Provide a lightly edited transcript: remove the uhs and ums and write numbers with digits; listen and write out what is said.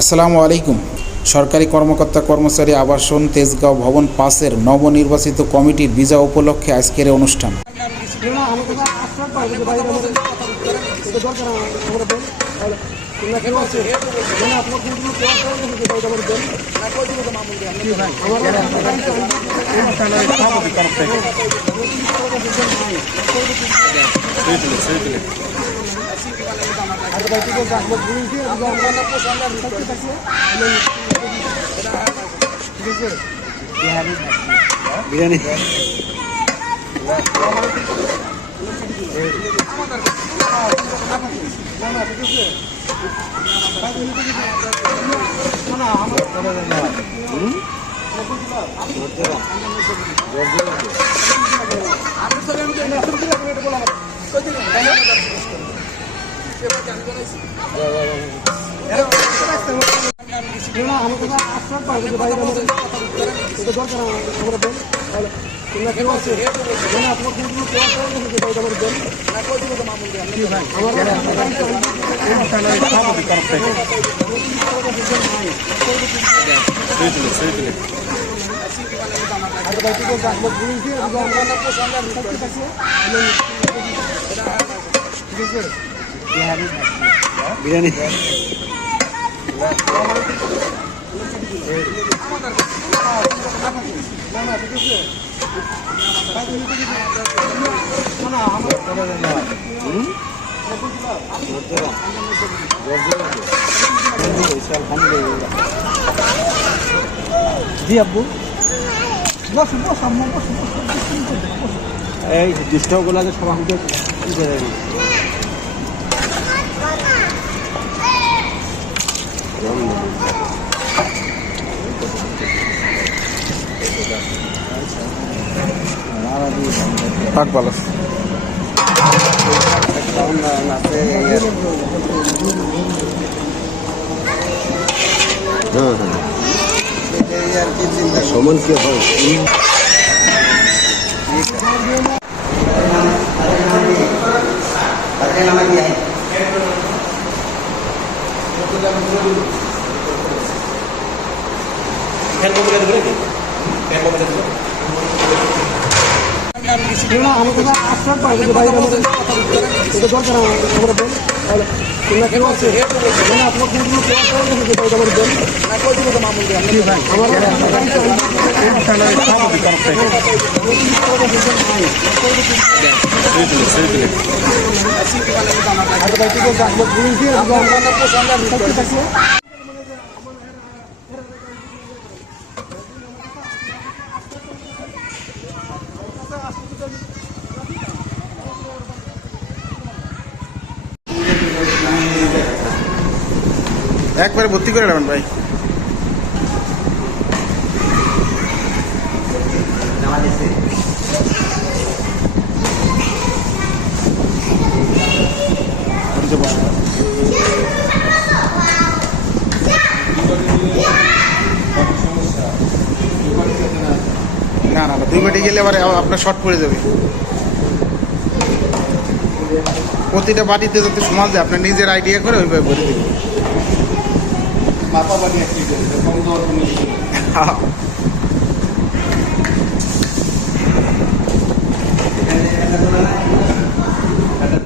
আসসালামু আলাইকুম। সরকারি কর্মকর্তা কর্মচারী আবাসন তেজগাঁও ভবন 5-এর নবনির্বাচিত কমিটির বিজয় উপলক্ষে আজকের এই অনুষ্ঠান। বিরিয়ানি জি আব্বু এই দুষ্টগুলোকে সভাপতি থাক ভালো। সমান কি হয় একবারে ভর্তি করে নেবেন ভাই। না না 2 বাটি গেলে আবার আপনার শর্ট পড়ে যাবে। প্রতিটা বাটিতে যাতে সমান যায় আপনার নিজের আইডিয়া করে ওইভাবে ভরে দেবেন। মাপা বাটি একটি